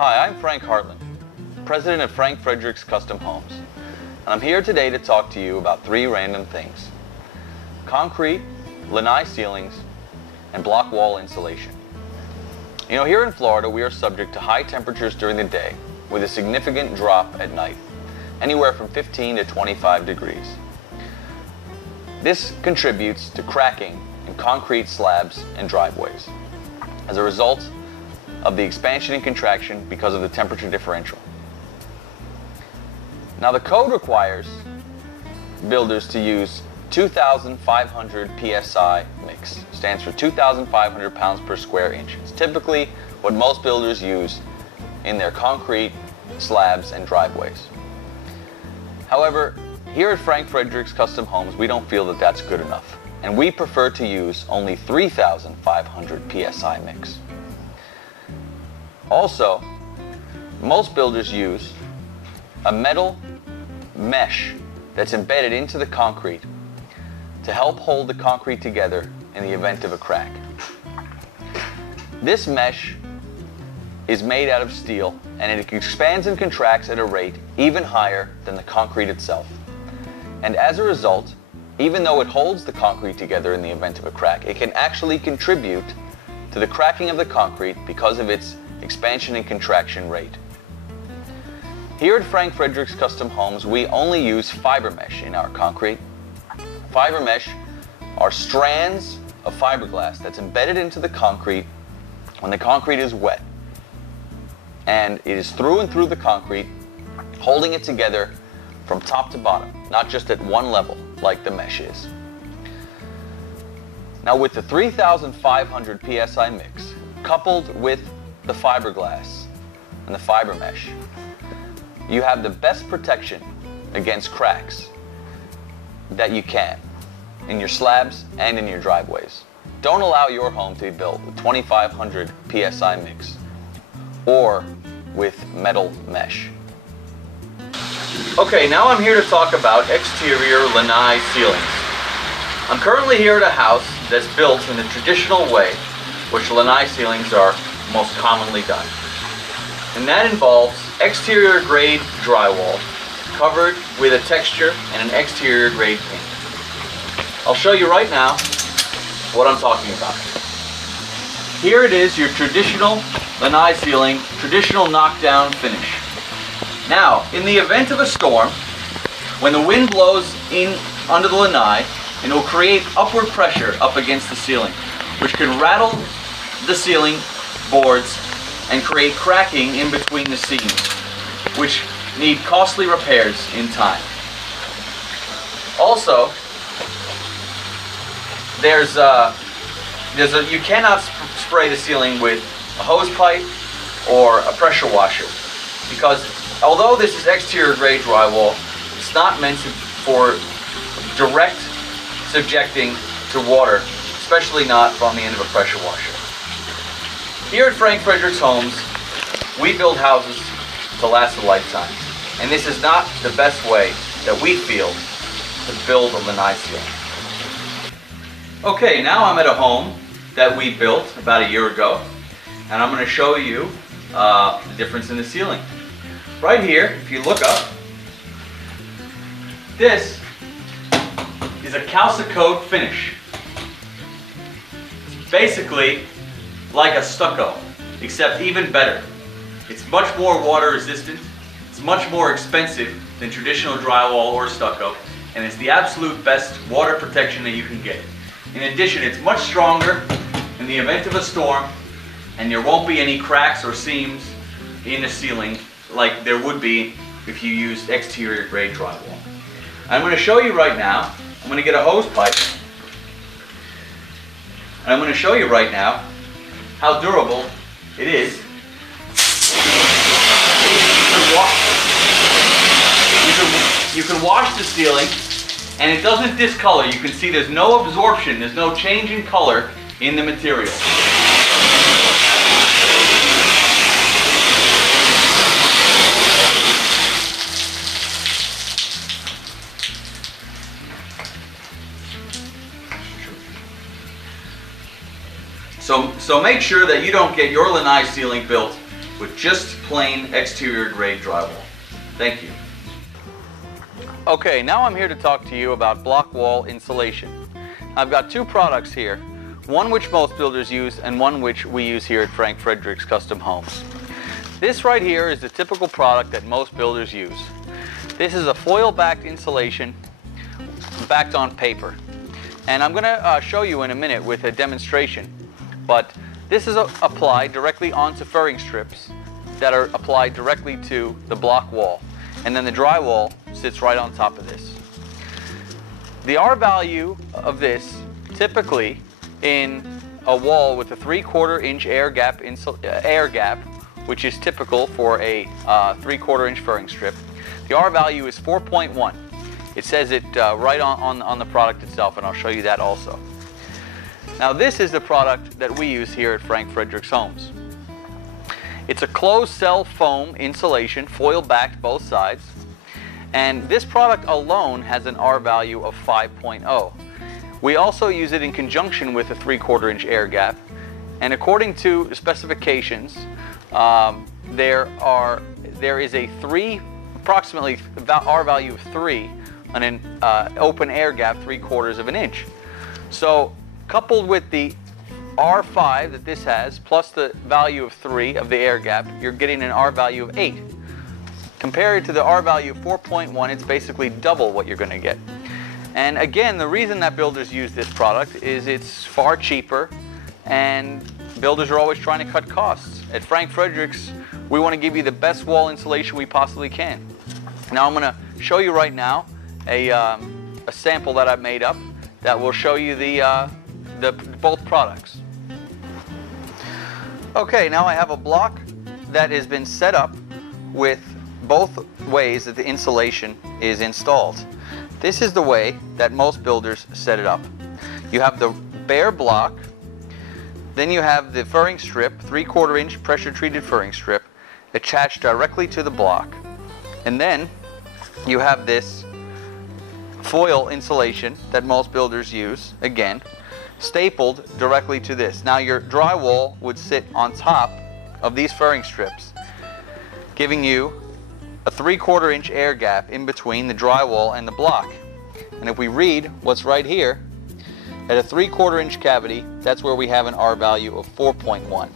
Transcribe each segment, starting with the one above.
Hi, I'm Frank Hartland, president of Fredericks Custom Homes, and I'm here today to talk to you about three random things: concrete, lanai ceilings, and block wall insulation. You know, here in Florida we are subject to high temperatures during the day with a significant drop at night, anywhere from 15 to 25 degrees. This contributes to cracking in concrete slabs and driveways as a result of the expansion and contraction because of the temperature differential. Now, the code requires builders to use 2,500 PSI mix. Stands for 2,500 pounds per square inch. It's typically what most builders use in their concrete slabs and driveways. However, here at Fredericks Custom Homes, we don't feel that that's good enough, and we prefer to use only 3,500 PSI mix. Also, most builders use a metal mesh that's embedded into the concrete to help hold the concrete together in the event of a crack. This mesh is made out of steel, and it expands and contracts at a rate even higher than the concrete itself. And as a result, even though it holds the concrete together in the event of a crack, it can actually contribute to the cracking of the concrete because of its expansion and contraction rate. Here at Fredericks Custom Homes, we only use fiber mesh in our concrete. Fiber mesh are strands of fiberglass that's embedded into the concrete when the concrete is wet. And it is through and through the concrete, holding it together from top to bottom, not just at one level like the mesh is. Now, with the 3,500 PSI mix, coupled with the fiberglass and the fiber mesh, you have the best protection against cracks that you can in your slabs and in your driveways. Don't allow your home to be built with 2,500 PSI mix or with metal mesh. Okay, now I'm here to talk about exterior lanai ceilings. I'm currently here at a house that's built in the traditional way, which lanai ceilings are most commonly done. And that involves exterior grade drywall covered with a texture and an exterior grade paint. I'll show you right now what I'm talking about. Here it is, your traditional lanai ceiling, traditional knockdown finish. Now, in the event of a storm, when the wind blows in under the lanai, it will create upward pressure up against the ceiling, which can rattle the ceiling boards and create cracking in between the seams, which need costly repairs in time. Also, you cannot spray the ceiling with a hose pipe or a pressure washer, because although this is exterior grade drywall, it's not meant for direct subjecting to water, especially not from the end of a pressure washer. Here at Fredericks Homes, we build houses to last a lifetime, and this is not the best way that we feel to build a lanai ceiling. Okay, now I'm at a home that we built about a year ago, and I'm going to show you the difference in the ceiling. Right here, if you look up, this is a calcicoat finish. It's basically like a stucco, except even better. It's much more water resistant, it's much more expensive than traditional drywall or stucco, and it's the absolute best water protection that you can get. In addition, it's much stronger in the event of a storm, and there won't be any cracks or seams in the ceiling like there would be if you used exterior grade drywall. I'm going to show you right now. I'm going to get a hose pipe, and I'm going to show you right now how durable it is. You can wash the ceiling and it doesn't discolor. You can see there's no absorption, there's no change in color in the material. So make sure that you don't get your lanai ceiling built with just plain exterior grade drywall. Thank you. Okay, now I'm here to talk to you about block wall insulation. I've got two products here, one which most builders use and one which we use here at Frank Fredericks Custom Homes. This right here is the typical product that most builders use. This is a foil-backed insulation backed on paper. And I'm going to show you in a minute with a demonstration. But this is applied directly onto furring strips that are applied directly to the block wall. And then the drywall sits right on top of this. The R value of this, typically in a wall with a 3/4 inch air gap, which is typical for a 3/4 inch furring strip, the R value is 4.1. It says it right on the product itself, and I'll show you that also. Now this is the product that we use here at Frank Fredericks Homes. It's a closed cell foam insulation, foil backed both sides, and this product alone has an R value of 5.0. We also use it in conjunction with a 3/4 inch air gap, and according to specifications, there is a approximately R value of 3 on an open air gap 3/4 of an inch. So coupled with the R5 that this has, plus the value of 3 of the air gap, you're getting an R value of 8. Compared to the R value of 4.1, it's basically double what you're going to get. And again, the reason that builders use this product is it's far cheaper, and builders are always trying to cut costs. At Frank Fredericks, we want to give you the best wall insulation we possibly can. Now I'm going to show you right now a sample that I've made up that will show you both products. Okay, now I have a block that has been set up with both ways that the insulation is installed. This is the way that most builders set it up. You have the bare block, then you have the furring strip, 3/4 inch pressure treated furring strip, attached directly to the block. And then you have this foil insulation that most builders use, again, stapled directly to this. Now your drywall would sit on top of these furring strips, giving you a 3/4 inch air gap in between the drywall and the block. And if we read what's right here, at a 3/4 inch cavity, that's where we have an R value of 4.1.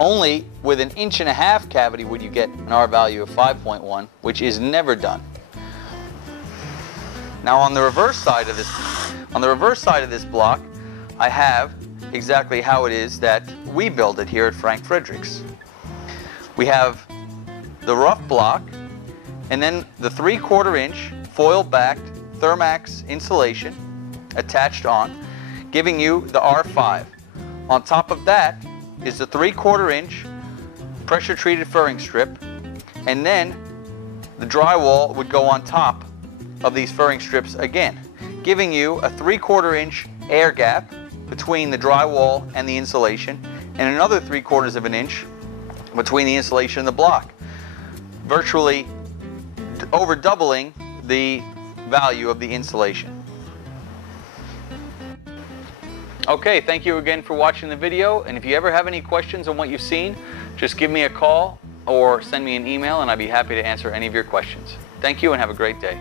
Only with an 1.5 inch cavity would you get an R value of 5.1, which is never done. Now on the reverse side of this block, I have exactly how it is that we build it here at Frank Fredericks. We have the rough block, and then the 3/4 inch foil-backed Thermax insulation attached on, giving you the R5. On top of that is the 3/4 inch pressure-treated furring strip, and then the drywall would go on top of these furring strips again, giving you a 3/4 inch air gap between the drywall and the insulation, and another 3/4 of an inch between the insulation and the block, virtually over doubling the value of the insulation. Okay, thank you again for watching the video, and if you ever have any questions on what you've seen, just give me a call or send me an email and I'd be happy to answer any of your questions. Thank you and have a great day.